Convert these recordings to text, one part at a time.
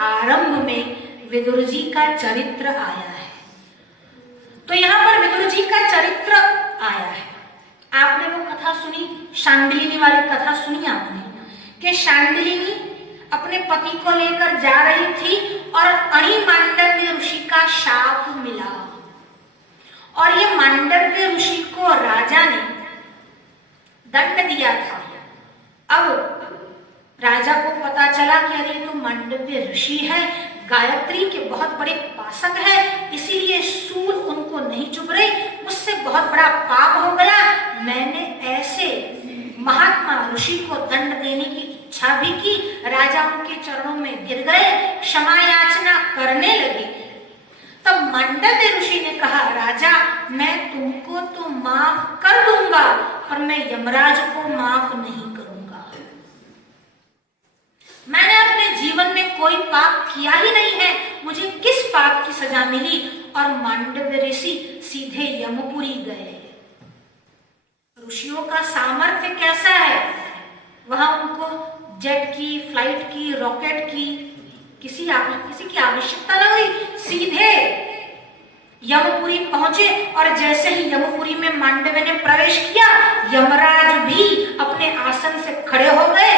आरंभ में विदुर जी का चरित्र आया है। तो यहाँ पर विदुर जी का चरित्र आया है। आपने वो कथा सुनी, शांडिलिनी वाली कथा सुनी आपने, कि शांडिलिनी अपने पति को लेकर जा रही थी और अणि मांडव्य ऋषि का शाप मिला, और ये मांडव्य ऋषि को राजा ने दंड दिया था। अब राजा को पता चला कि अरे तो मांडव्य ऋषि है, गायत्री के बहुत बड़े उपासक है, इसीलिए सूल उनको नहीं चुभ रही, मुझसे बहुत बड़ा पाप हो गया, मैंने ऐसे महात्मा ऋषि को दंड देने की इच्छा भी की। राजा उनके चरणों में गिर गए, क्षमा याचना करने लगे। तब मांडव्य ऋषि ने कहा, राजा मैं तुमको तो माफ कर दूंगा, पर मैं यमराज को माफ नहीं करूंगा। मैंने अपने जीवन में कोई पाप किया ही नहीं है, मुझे किस पाप की सजा मिली? और मांडव्य ऋषि सीधे यमपुरी गए। ऋषियों का सामर्थ्य कैसा है, वहां उनको जेट की, फ्लाइट की, रॉकेट की किसी की आवश्यकता न हुई, सीधे यमपुरी पहुंचे। और जैसे ही यमपुरी में मांडव्य ने प्रवेश किया, यमराज भी अपने आसन से खड़े हो गए,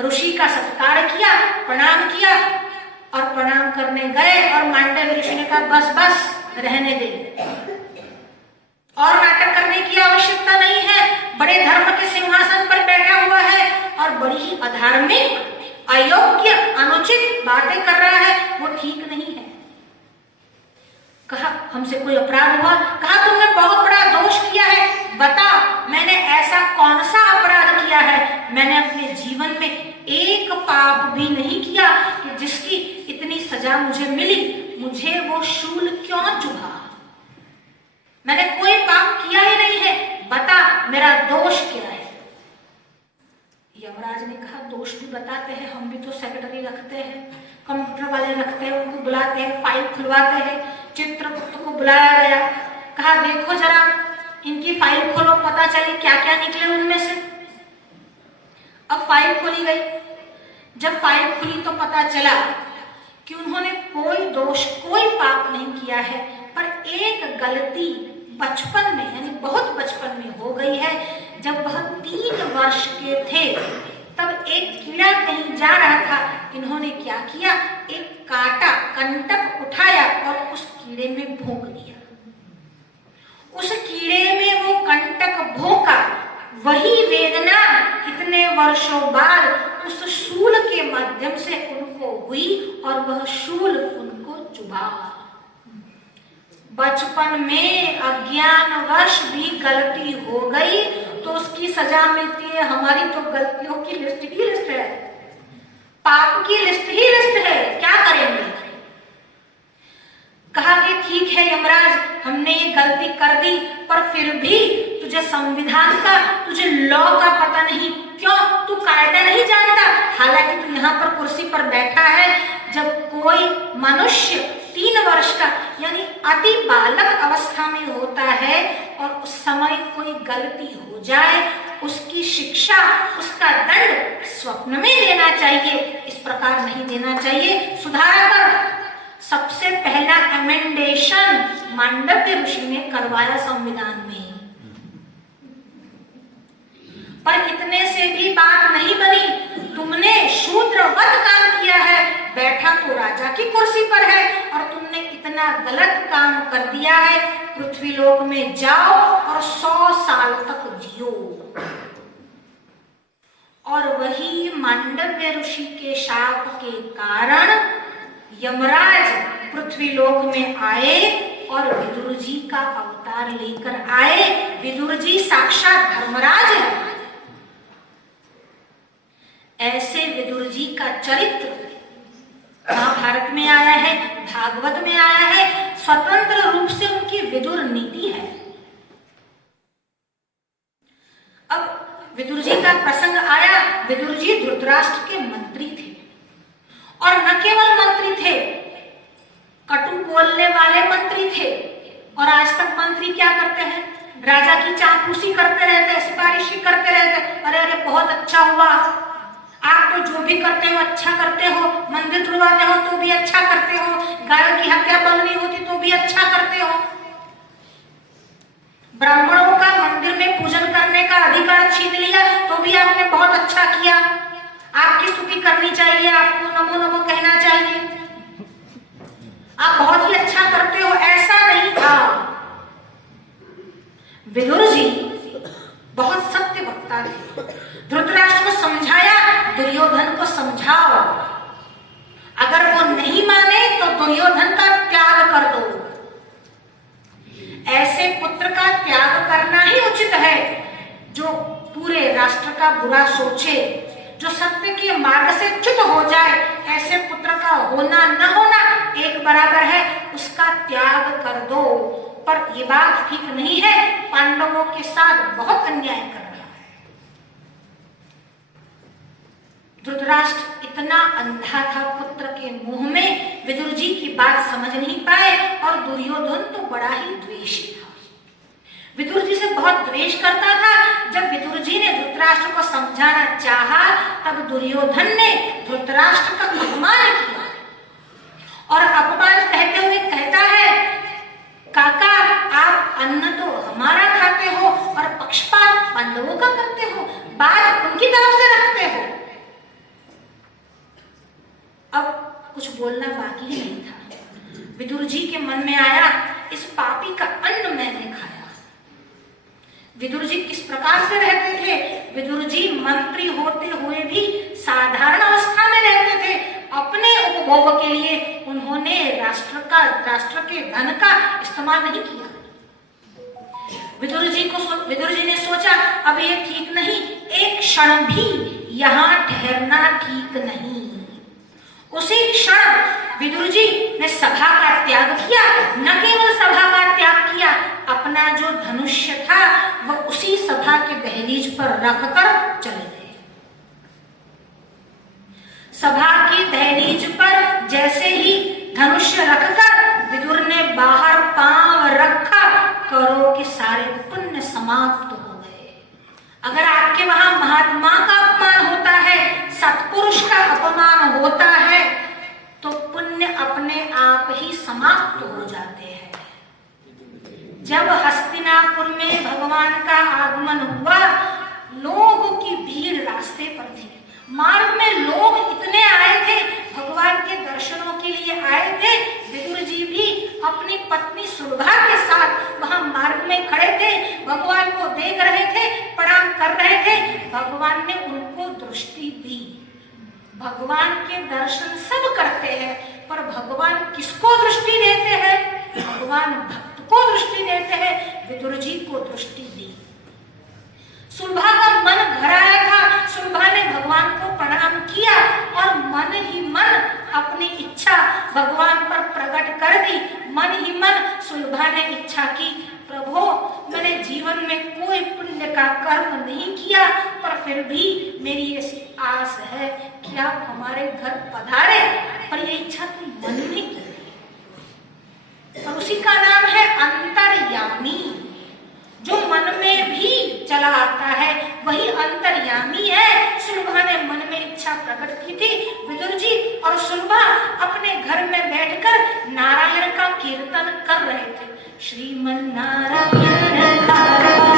ऋषि का सत्कार किया, प्रणाम किया और प्रणाम करने गए। और मांडव्य ऋषि ने कहा, बस बस रहने दे, और नाटक करने की आवश्यकता नहीं है, बड़े धर्म के सिंहासन पर बैठा हुआ है और बड़ी ही अधार्मिक, अयोग्य, अनुचित बातें कर रहा है, वो ठीक नहीं है। कहा, हमसे कोई अपराध हुआ? कहा, तुमने बहुत बड़ा दोष किया है, बता मैंने ऐसा कौन सा अपराध किया है? मैंने अपने जीवन में एक पाप भी नहीं किया कि जिसकी इतनी सजा मुझे मिली, मुझे वो शूल क्यों चुभा? मैंने कोई पाप किया ही नहीं है, बता मेरा दोष क्या है? यमराज ने कहा, दोष भी बताते हैं, हम भी तो सेक्रेटरी रखते हैं, कंप्यूटर वाले रखते हैं, उनको बुलाते हैं, फाइल खुलवाते हैं। चित्रगुप्त को बुलाया गया, कहा देखो जरा इनकी फाइल खोलो, पता चले क्या क्या निकले उनमें से। अब फाइल खोली गई। जब फाइल खुली तो पता चला कि उन्होंने कोई दोष, कोई पाप नहीं किया है, पर एक गलती बचपन में, यानी बहुत बचपन में हो गई है। जब वह 3 वर्ष के थे, तब एक कीड़ा कहीं जा रहा था, इन्होंने क्या किया, एक कांटा, कंटक उठाया और उस कीड़े में भोंक दिया। उस कीड़े में वो कंटक भोंका, वही वेदना इतने वर्षों बाद उस शूल के माध्यम से उनको हुई और वह शूल उनको चुभा। बचपन में अज्ञानवश भी गलती हो गई तो उसकी सजा मिलती है। हमारी तो गलतियों की लिस्ट ही लिस्ट है, पाप की लिस्ट ही लिस्ट है, क्या करेंगे? कहा कि ठीक है यमराज, हमने ये गलती कर दी, पर फिर भी तुझे संविधान का, तुझे लॉ का पता नहीं, क्यों? तू कायदा नहीं जानता, हालांकि तू यहाँ पर कुर्सी पर बैठा है। जब कोई मनुष्य 3 वर्ष का, यानी अति बालक अवस्था में होता है और उस समय कोई गलती हो जाए, उसकी शिक्षा, उसका दंड स्वप्न में देना चाहिए, इस प्रकार नहीं देना चाहिए। सुधार कर। सबसे पहला अमेंडेशन मांडव्य ऋषि ने करवाया संविधान में, पर इतने से भी बात नहीं बनी। तुमने शूद्रवत काम किया है, बैठा तो राजा की कुर्सी पर है और तुमने इतना गलत काम कर दिया है, पृथ्वीलोक में जाओ और 100 साल तक जियो। और वही मांडव्य ऋषि के शाप के कारण यमराज पृथ्वीलोक में आए और विदुर जी का अवतार लेकर आए। विदुर जी साक्षात धर्मराज है। ऐसे विदुर जी का चरित्र महाभारत में आया है, भागवत में आया है, स्वतंत्र रूप से उनकी विदुर नीति है। अब विदुर जी का प्रसंग आया। विदुर जी धृतराष्ट्र के मंत्री थे, और न केवल मंत्री थे, कटु बोलने वाले मंत्री थे। और आज तक मंत्री क्या करते हैं? राजा की चापलूसी करते रहते हैं, सिफारिशी करते रहते हैं। अरे अरे बहुत अच्छा हुआ, आप तो जो भी करते हो अच्छा करते हो, मंदिर तुड़वाते भी अच्छा करते हो, गायों की हत्या बंद नहीं होती तो भी अच्छा करते हो, ब्राह्मणों का मंदिर में पूजन करने का अधिकार छीन लिया तो भी आपने बहुत अच्छा किया, आपकी स्तुति करनी चाहिए, आपको नमो नमो कहना चाहिए, आप बहुत ही अच्छा करते हो, ऐसा नहीं था। विदुर जी बहुत सत्य वक्ता थे। धृतराष्ट्र को समझाया, दुर्योधन को समझाओ, अगर वो नहीं माने तो दुर्योधन का त्याग कर दो। ऐसे पुत्र का त्याग करना ही उचित है जो पूरे राष्ट्र का बुरा सोचे, जो सत्य के मार्ग से च्युत हो जाए। ऐसे पुत्र का होना न होना एक बराबर है, उसका त्याग कर दो। पर ये बात ठीक नहीं है, पांडवों के साथ बहुत अन्याय कर रहा है। धृतराष्ट्र इतना अंधा था पुत्र के मुंह में, विदुर जी की बात समझ नहीं पाए, और दुर्योधन तो बड़ा ही द्वेषी था, विदुर जी से बहुत द्वेष करता था। जब विदुर जी ने धृतराष्ट्र को समझाना चाहा, तब दुर्योधन ने धृतराष्ट्र का अपमान किया, और अपमान कहते हुए कहता है, काका आप अन्न तो हमारा खाते हो और पक्षपात पांडवों का करते हो, बात उनकी तरफ से रखते हो। अब कुछ बोलना बाकी ही नहीं था। विदुर जी के मन में आया, इस पापी का अन्न मैंने खाया। विदुर जी किस प्रकार से रहते थे? विदुर जी मंत्री होते हुए भी साधारण अवस्था में रहते थे। अपने उपभोग के लिए उन्होंने राष्ट्र के धन का इस्तेमाल नहीं किया। विदुर जी ने सोचा, अब ये ठीक नहीं, एक क्षण भी यहाँ ठहरना ठीक नहीं। उसी क्षण विदुर जी ने सभा का त्याग किया। न केवल सभा का त्याग किया, अपना जो धनुष्य था वह उसी सभा के दहलीज पर रखकर चले गए। सभा की दहलीज पर जैसे ही धनुष्य रखकर विदुर ने बाहर पांव रखा, करो के सारे पुण्य समाप्त हो गए। अगर आपके वहां महात्मा का अपमान होता है, सत्पुरुष का अपमान होता है, तो पुण्य अपने आप ही समाप्त हो जाते हैं। जब हस्तिनापुर में भगवान का आगमन हुआ, लोगों की भीड़ रास्ते पर थी। मार्ग में लोग इतने आए थे, भगवान के दर्शनों के लिए आए थे। विदुर जी भी अपनी पत्नी सुलभा के साथ वहां मार्ग में खड़े थे, भगवान को देख रहे थे, प्रणाम कर रहे थे। भगवान ने उनको दृष्टि दी। भगवान के दर्शन सब करते हैं, पर भगवान किसको दृष्टि देते हैं? भगवान भक्त को दृष्टि देते हैं। विदुर जी को दृष्टि दी। सुलभा का मन भर आया था। सुलभा ने भगवान को प्रणाम किया और मन ही मन अपनी इच्छा भगवान पर प्रकट कर दी। मन ही मन सुलभा ने इच्छा की, प्रभु मैंने जीवन में कोई पुण्य का कर्म नहीं किया, पर फिर भी मेरी ऐसी आस है कि आप हमारे घर पधारे, पर ये इच्छा तुम मन में की। और उसी का नाम है अंतर्यामी। जो मन में भी चला आता है वही अंतर्यामी है। सुलभा ने मन में इच्छा प्रकट की थी। विदुर जी और सुलभा अपने घर में बैठकर नारायण का कीर्तन कर रहे थे। श्रीमन नारायण नारायण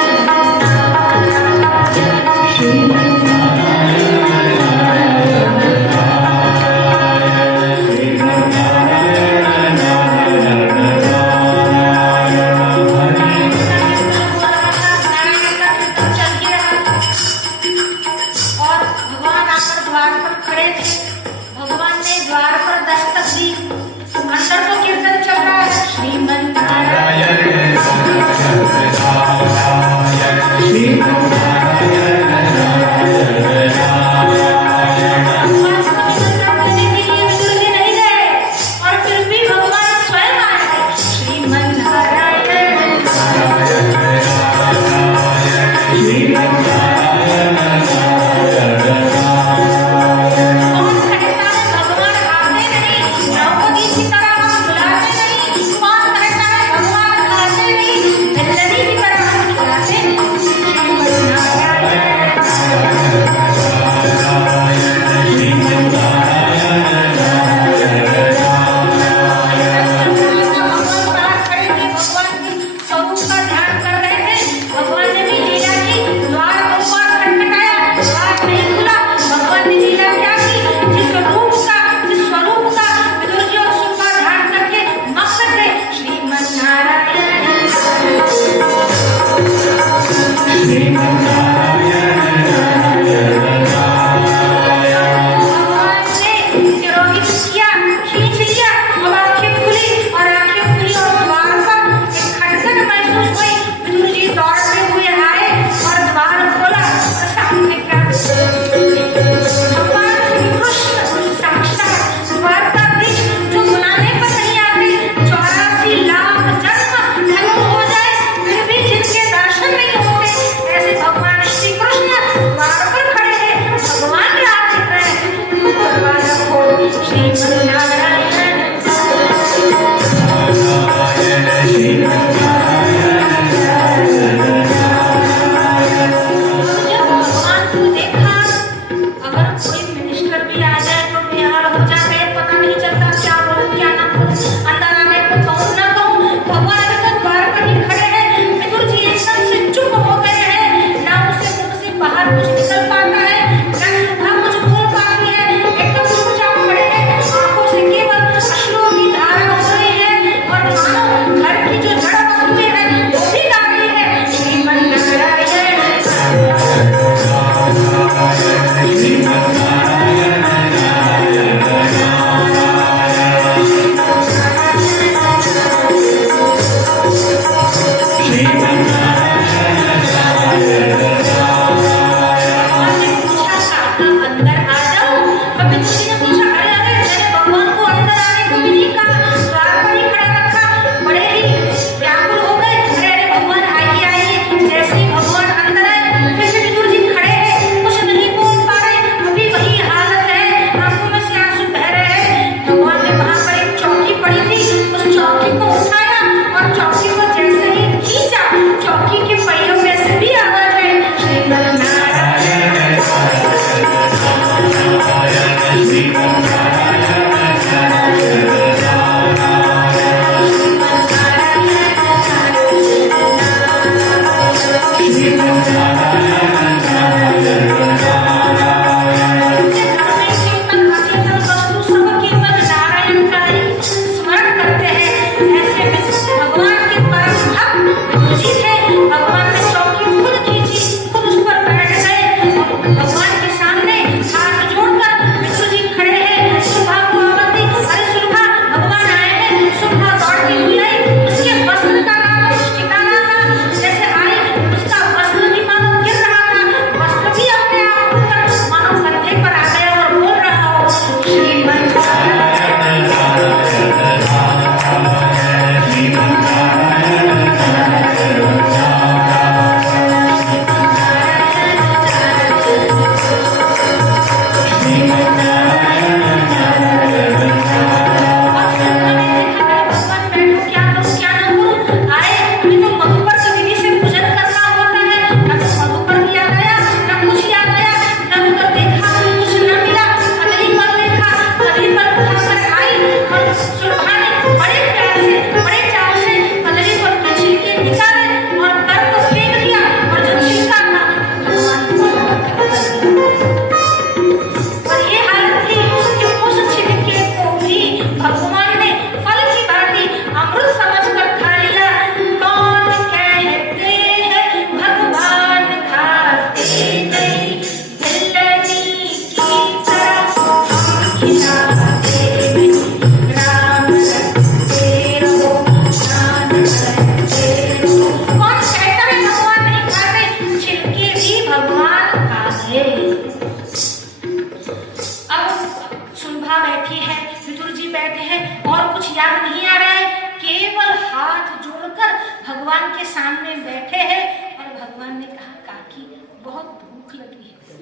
भगवान के सामने बैठे हैं और भगवान ने कहा काकी बहुत भूख लगी है।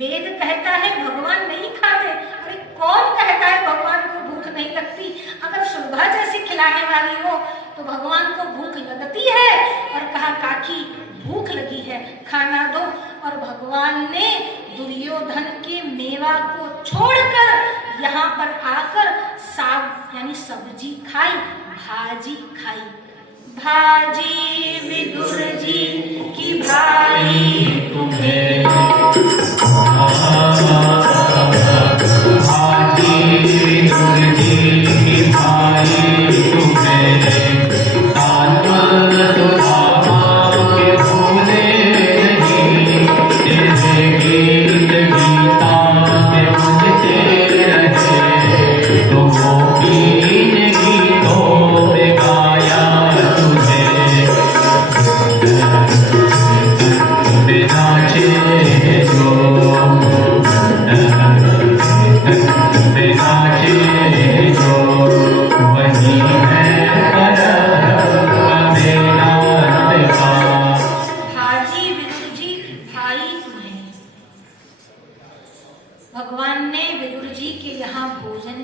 वेद कहता है भगवान नहीं खाते, अरे कौन कहता है भगवान को भूख नहीं लगती? अगर सुलभा जैसी खिलाने वाली हो तो भगवान को भूख लगती है। और कहा काकी भूख लगी है, खाना दो। और भगवान ने दुर्योधन के मेवा को छोड़कर यहाँ पर आकर साग यानी सब्जी खाई, भाजी खाई। भाजी विदुर जी की भाई तुम्हें, भाजी विदुर जी की भाई तुम्हें, गीत गीता में मुझसे रहे, तो गोपीन गीतों में गाया तुझे, नाचे जो नाचे जो वही है भगवान ने विदुर जी के यहाँ भोजन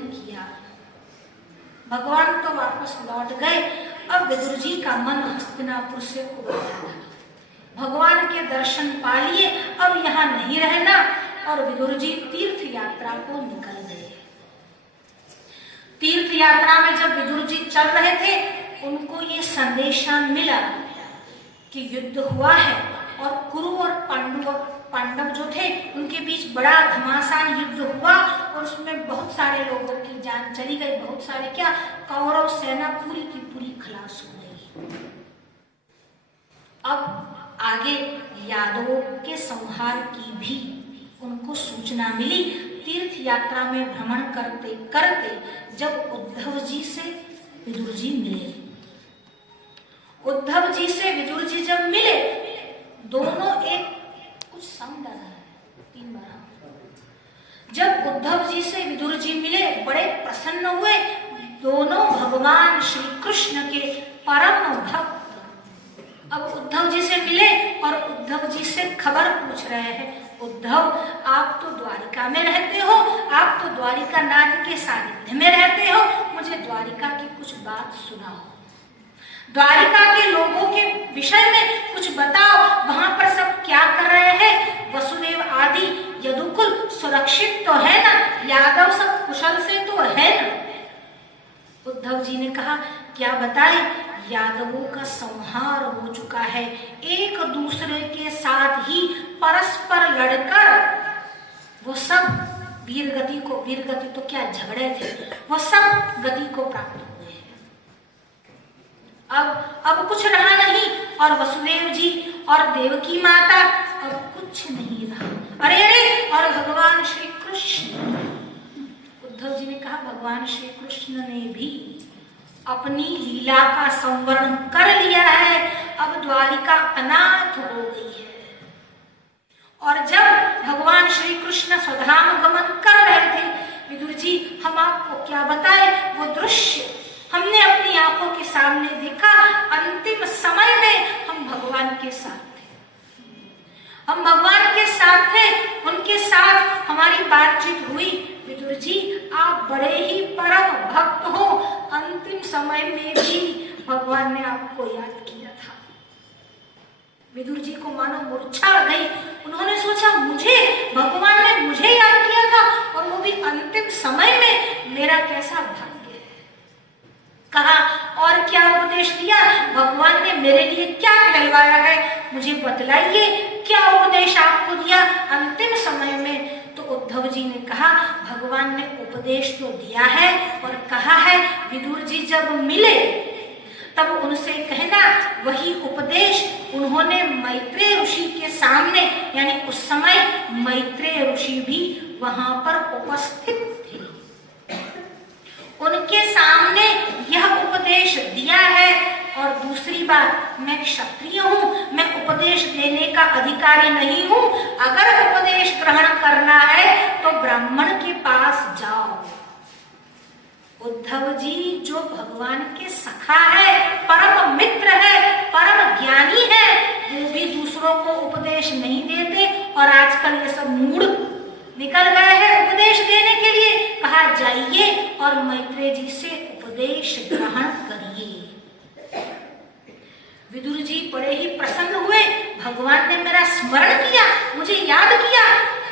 वापस लौट गए। अब विदुर जी का मन हस्तिनापुर से उब गया था। भगवान के दर्शन पा लिए, अब यहाँ नहीं रहना, और विदुर जी तीर्थ यात्रा को निकल गए। तीर्थ यात्रा में जब विदुर जी चल रहे थे, उनको ये संदेशा मिला कि युद्ध हुआ है और कुरु और पांडव जो थे उनके बीच बड़ा घमासान युद्ध हुआ और उसमें बहुत सारे लोगों की जान चली गई। बहुत सारे क्या, कौरव सेना पूरी की पूरी खलास हो गई। अब आगे यादवों के संहार की भी उनको सूचना मिली। तीर्थ यात्रा में भ्रमण करते करते जब उद्धव जी से विदुर जी मिले, उद्धव जी से विदुर जी जब मिले, दोनों एक कुछ समझ रहा है 3 बार। जब उद्धव जी से विदुर जी मिले, बड़े प्रसन्न हुए। दोनों भगवान श्री कृष्ण के परम भक्त अब उद्धव जी से मिले और उद्धव जी से खबर पूछ रहे हैं। उद्धव, आप तो द्वारिका में रहते हो, आप तो द्वारिका नाथ के सानिध्य में रहते हो, मुझे द्वारिका की कुछ बात सुनाओ, द्वारिका के लोगों के विषय में कुछ बताओ। वहां पर सब क्या कर रहे हैं? वसुदेव आदि यदुकुल सुरक्षित तो है ना? यादव सब कुशल से तो है ना? उद्धव जी ने कहा, क्या बताए, यादवों का संहार हो चुका है। एक दूसरे के साथ ही परस्पर लड़कर वो सब वीरगति तो क्या झगड़े थे, वो सब गति को प्राप्त हुए हैं। अब कुछ रहा नहीं, और वसुदेव जी और देवकी माता, अब कुछ नहीं रहा। अरे और भगवान श्री कृष्ण, उद्धव जी ने कहा, भगवान श्री कृष्ण ने भी अपनी लीला का संवरण कर लिया है। अब द्वारिका अनाथ हो गई है। और जब भगवान श्री कृष्ण स्वधाम गमन कर रहे थे, विदुर जी, हम आपको क्या बताएं, वो दृश्य हमने अपनी आंखों के सामने देखा। अंतिम समय में हम भगवान के साथ थे, हम भगवान के साथ थे, उनके साथ हमारी बातचीत हुई। विदुर जी, आप बड़े ही परम भक्त हो, अंतिम समय में भी भगवान ने आपको याद किया था। विदुर जी को मानो मूर्छा आ गई। उन्होंने सोचा, भगवान ने मुझे याद किया था, और वो भी अंतिम समय में, मेरा कैसा भाग्य है। कहा, और क्या उपदेश दिया भगवान ने, मेरे लिए क्या कहलवाया है, मुझे बतलाइए, क्या उपदेश आपको दिया अंतिम समय में। तो उद्धव जी ने कहा, भगवान ने उपदेश तो दिया है और कहा है, विदुर जी जब मिले तब उनसे कहना, वही उपदेश उन्होंने मैत्रेय ऋषि के सामने, यानी उस समय मैत्रेय ऋषि भी वहां पर उपस्थित थे, उनके सामने यह उपदेश दिया है। और दूसरी बात, मैं क्षत्रिय हूं, मैं उपदेश देने का अधिकारी नहीं हूं। अगर उपदेश ग्रहण करना है तो ब्राह्मण के पास जाओ। उद्धव जी जो भगवान के सखा है, परम मित्र है, परम ज्ञानी है, वो भी दूसरों को उपदेश नहीं देते। और आजकल ये सब मूढ़ निकल गए हैं उपदेश देने के लिए। कहा, जाइए और मैत्रेय जी से उपदेश ग्रहण करिए। विदुर जी बड़े ही प्रसन्न हुए, भगवान ने मेरा स्मरण किया, मुझे याद किया।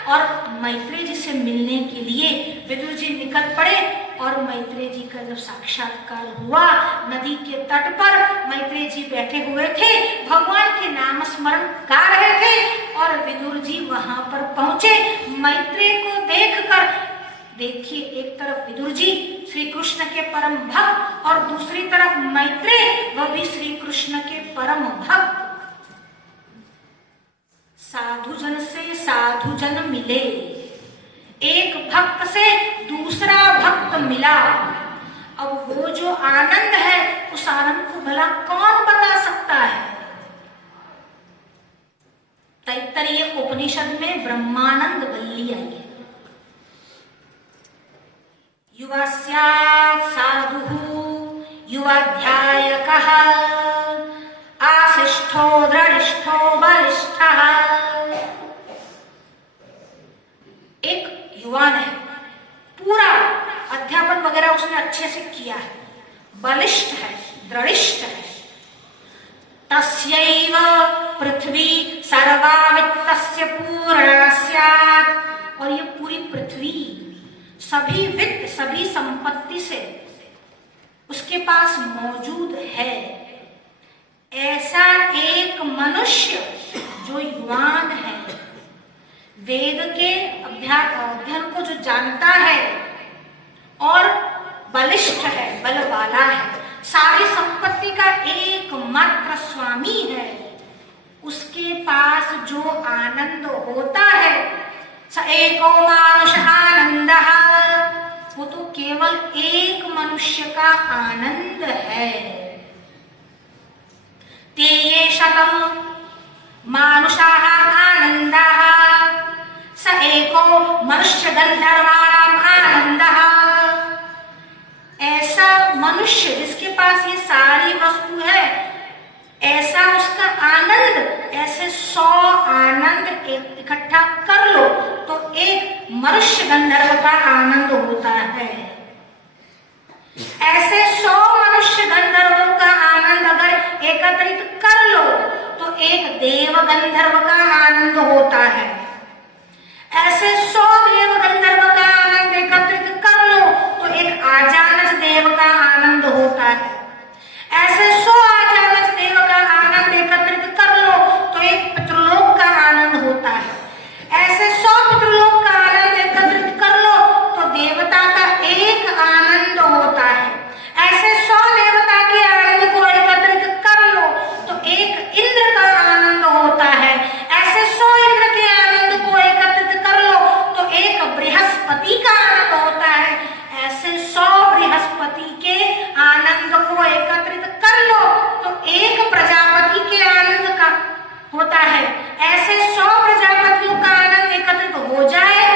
और मैत्रेय जी से मिलने के लिए विदुर जी निकल पड़े। और मैत्रेय जी का जब साक्षात्कार हुआ, नदी के तट पर मैत्रेय जी बैठे हुए थे, भगवान के नाम स्मरण गा रहे थे। और विदुर जी वहां पर पहुंचे। मैत्रेय को देखकर, देखिए, एक तरफ विदुर जी श्री कृष्ण के परम भक्त और दूसरी तरफ मैत्रेय, वह भी श्री कृष्ण के परम भक्त। साधुजन से साधुजन मिले, एक भक्त से दूसरा भक्त मिला। अब वो जो आनंद है, उस आनंद को भला कौन बता सकता है। तैत्तरीय उपनिषद में ब्रह्मानंद वल्ली आई है। युवा स्यात् साधुः युवाध्यायकः आशिष्ठो दृढिष्ठो बलिष्ठः। एक युवान है, पूरा अध्यापन वगैरह उसने अच्छे से किया है, बलिष्ठ है, दृढ़िष्ठ है। तस्यैव पृथ्वी सर्वावित्तस्य पूर्णा स्यात्, और ये पूरी पृथ्वी सभी वित्त सभी संपत्ति से उसके पास मौजूद है। ऐसा एक मनुष्य जो युवान है, वेद के अध्ययन को जो जानता है और बलिष्ठ है, बल वाला है, सारी संपत्ति का एकमात्र स्वामी है, उसके पास जो आनंद होता है, स एको मानुष आनंदः, वो तो केवल एक मनुष्य का आनंद है। ते ये शतम् मानुषाः आनन्दाः, स एको मनुष्य गंधर्वाणाम् आनन्दः। ऐसा मनुष्य जिसके पास ये सारी वस्तु है, ऐसा उसका आनंद, ऐसे 100 आनंद इकट्ठा कर लो तो एक मनुष्य गंधर्व का आनंद होता है। ऐसे 100 मनुष्य गंधर्वों का आनंद अगर एकत्रित कर लो तो एक देव गंधर्व का आनंद होता है। ऐसे 100 देव गंधर्व का आनंद एकत्रित कर लो तो एक आजानस देव का आनंद होता है। ऐसे 100 आजानस देव का आनंद एकत्रित कर लो तो एक पितृलोक का आनंद होता है। ऐसे 100 पितृलोक का आनंद एकत्रित कर लो तो देवता का एक आनंद होता है। ऐसे 100 देवता के आनंद को एकत्रित कर लो तो एक इंद्र का आनंद होता है। ऐसे 100 इंद्र के आनंद को एकत्रित कर लो तो एक बृहस्पति का आनंद होता है। ऐसे 100 बृहस्पति के आनंद को एकत्रित कर लो तो एक प्रजापति के आनंद का होता है। ऐसे 100 प्रजापतियों का आनंद एकत्रित हो जाए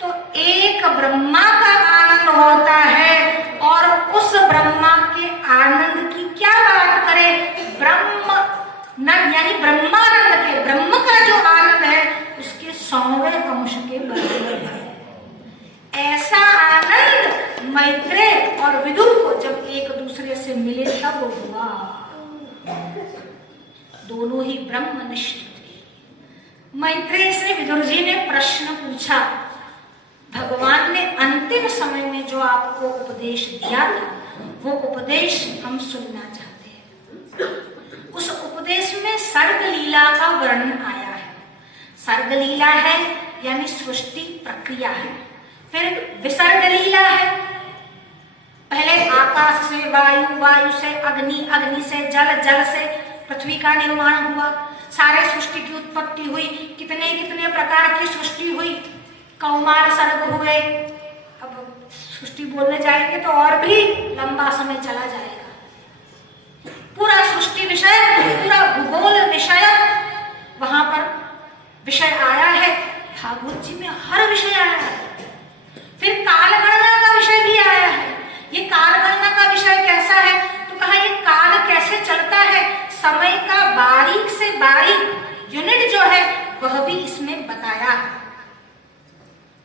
तो एक ब्रह्मा का आनंद होता है। और उस ब्रह्मा के आनंद की क्या बात करें, ब्रह्म यानी ब्रह्मानंद के, ब्रह्म का जो आनंद है उसके 100वें अंश के बराबर है। ऐसा आनंद मैत्रेय और विदुर को जब एक दूसरे से मिले तब हुआ। दोनों ही ब्रह्मनिष्ठ थे। मैत्रेय से विदुर जी ने प्रश्न पूछा, भगवान ने अंतिम समय में जो आपको उपदेश दिया था वो उपदेश हम सुनना चाहते हैं। उस उपदेश में सर्ग लीला का वर्णन आया है। सर्ग लीला है यानी सृष्टि प्रक्रिया है, फिर विसर्ग लीला है, पहले आकाश से वायु, वायु से अग्नि, अग्नि से जल, जल से पृथ्वी का निर्माण हुआ, सारे सृष्टि की उत्पत्ति हुई, कितने कितने प्रकार की सृष्टि हुई, कौमार सर्ग हुए। अब सृष्टि बोलने जाएंगे तो और भी लंबा समय चला जाएगा। पूरा सृष्टि विषय, पूरा भूगोल विषय वहां पर विषय आया है। भागवत जी में हर विषय आया है। फिर कालगणना का विषय भी आया है। ये कालगणना का विषय कैसा है तो कहा ये काल कैसे चलता है, समय का बारीक से बारीक यूनिट जो है वह भी इसमें बताया है।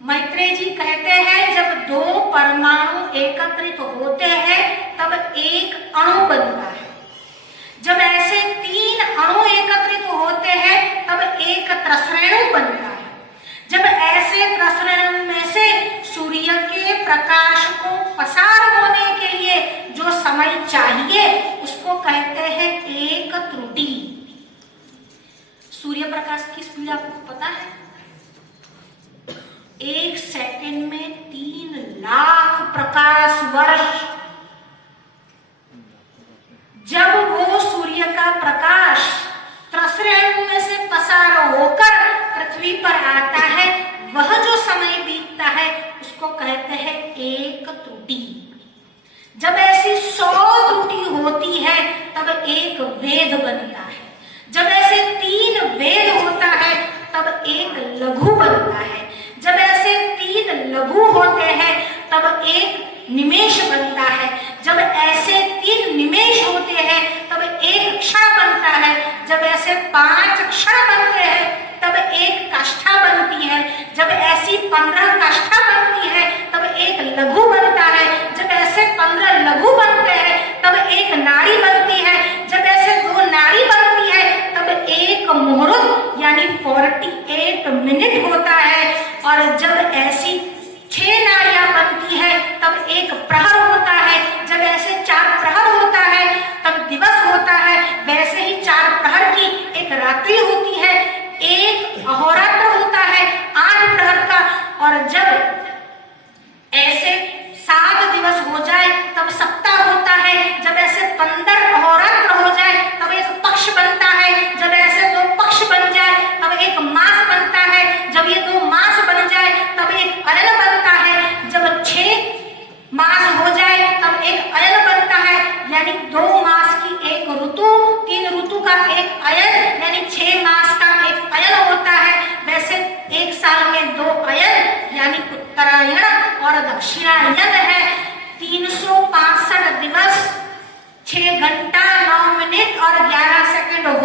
मैत्रेय जी कहते हैं जब 2 परमाणु एकत्रित होते हैं तब एक अणु बनता है। जब ऐसे 3 अणु एकत्रित होते हैं तब एक त्रसरेणु बनता है। जब ऐसे त्रसरेणु में से सूर्य के प्रकाश को पसार होने के लिए जो समय चाहिए उसको कहते हैं एक त्रुटि। सूर्य प्रकाश की स्पीड आपको पता है? 1 सेकंड में 3 लाख प्रकाश वर्ष। जब वो सूर्य का प्रकाश त्रसरेणु में से पसार होकर पृथ्वी पर आता है, वह जो समय बीतता है उसको कहते हैं एक त्रुटि। जब ऐसी 100 त्रुटि होती है तब एक वेद बनता है। जब ऐसे 3 वेद होता है तब एक लघु बनता है। जब ऐसे 3 लघु होते हैं तब एक निमेष बनता है। जब ऐसे 3 निमेष होते हैं तब एक क्षण बनता है। जब ऐसे 5 क्षण बनते हैं तब एक काष्ठा बनती है। जब ऐसी 15 काष्ठा बनती है तब एक लघु बनता है। जब ऐसे 15 लघु बनते हैं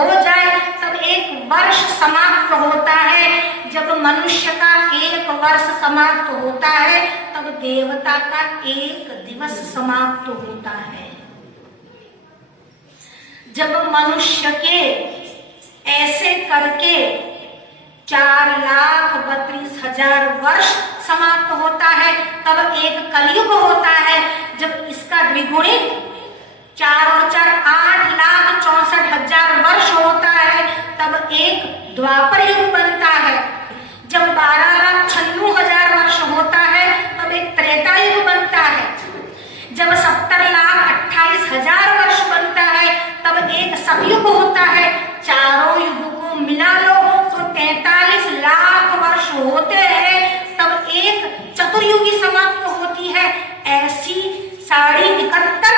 हो जाए तब एक वर्ष समाप्त होता है। जब मनुष्य का एक वर्ष समाप्त होता है तब देवता का एक दिवस समाप्त होता है। जब मनुष्य के ऐसे करके 4,32,000 वर्ष समाप्त होता है तब एक कलयुग होता है। जब इसका द्विगुणित 4 और 4 8,64,000 वर्ष होता है तब एक द्वापर युग बनता है। जब 12,96,000 वर्ष होता है तब एक त्रेता युग बनता है। जब 70,28,000 वर्ष बनता है तब एक सतयुग होता है। चारों युग को मिला लो तो 43 लाख वर्ष होते हैं तब एक चतुर्युगी समाप्त होती है। ऐसी 71